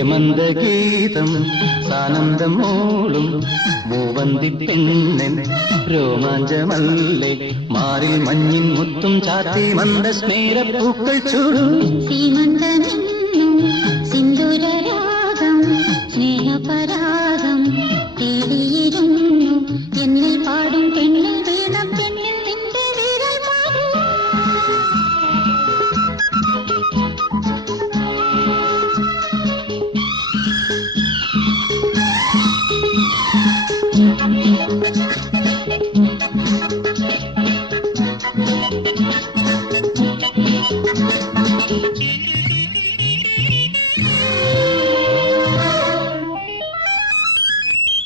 ഹേമന്തഗീതം സാനന്ദം മൂളും മൂവന്തി പെണ്ണൻ രോമാഞ്ചമല്ലേ മാറിൽ മഞ്ഞിൻ മുത്തും ചാത്തി മന്ദസ്മേര പൂക്കൾ ചൂടും സിന്ദൂരരാഗം സ്നേഹപരാഗം തേടിയിരുന്നു എന്നിൽ പാടും പെണ്ണിൽ വീണ പെണ്ണിൽ നിന്റെ വീരൽ പാടും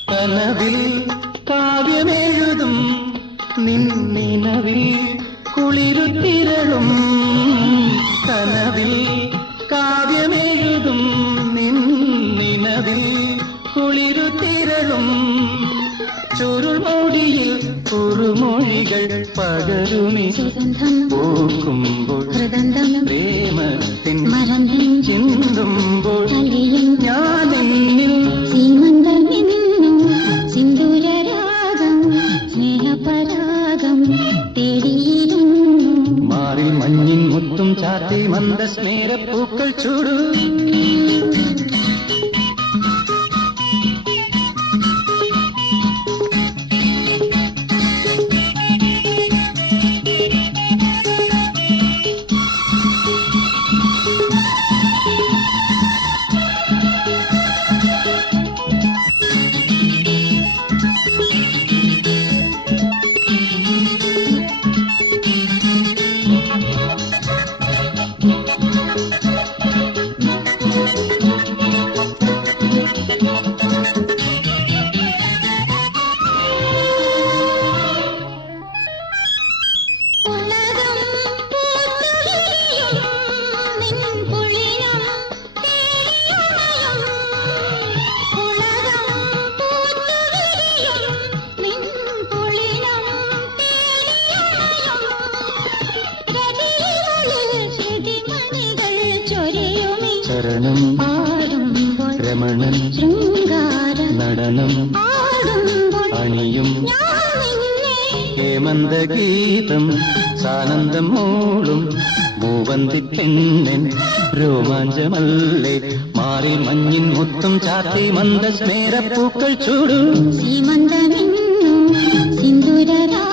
കനവിൽ കാവ്യമെഴുതും നിന്നിനവിൽ കുളിരുത്തിരളും കനവിൽ കാവ്യമെഴുതും നിന്നിനവിൽ കുളിരുത്തിരളും ചുരുൾമൊഴിയിൽ കുറുമൊഴികൾ പകരുമി സുഗന്ധം പൂക്കുമ്പോൾ ഹൃദന്തം പ്രേമത്തിൻ മറന്നും ചിന്തുമ്പോൾ കലിയും ഞാനെന്നിൽ സീമന്തമെന്നും സിന്ദൂരരാഗം സ്നേഹപരാഗം തേടിയിരുന്നു മാറിൽ മഞ്ഞിൻ മുത്തും ചാത്തി മന്ദസ്മേര പൂക്കൾ ചൂടു ചരണം രമണൻ നടനം അണിയും ഹേമന്തഗീതം സാനന്ദം മൂളും മൂവന്തി പെണ്ണൻ രോമാഞ്ചമല്ലേ മാറിൽ മഞ്ഞിൻ മുത്തും ചാത്തി മന്ദസ്മേര പൂക്കൾ ചൂടും സീമന്തമെന്നും സിന്ദൂരരാഗം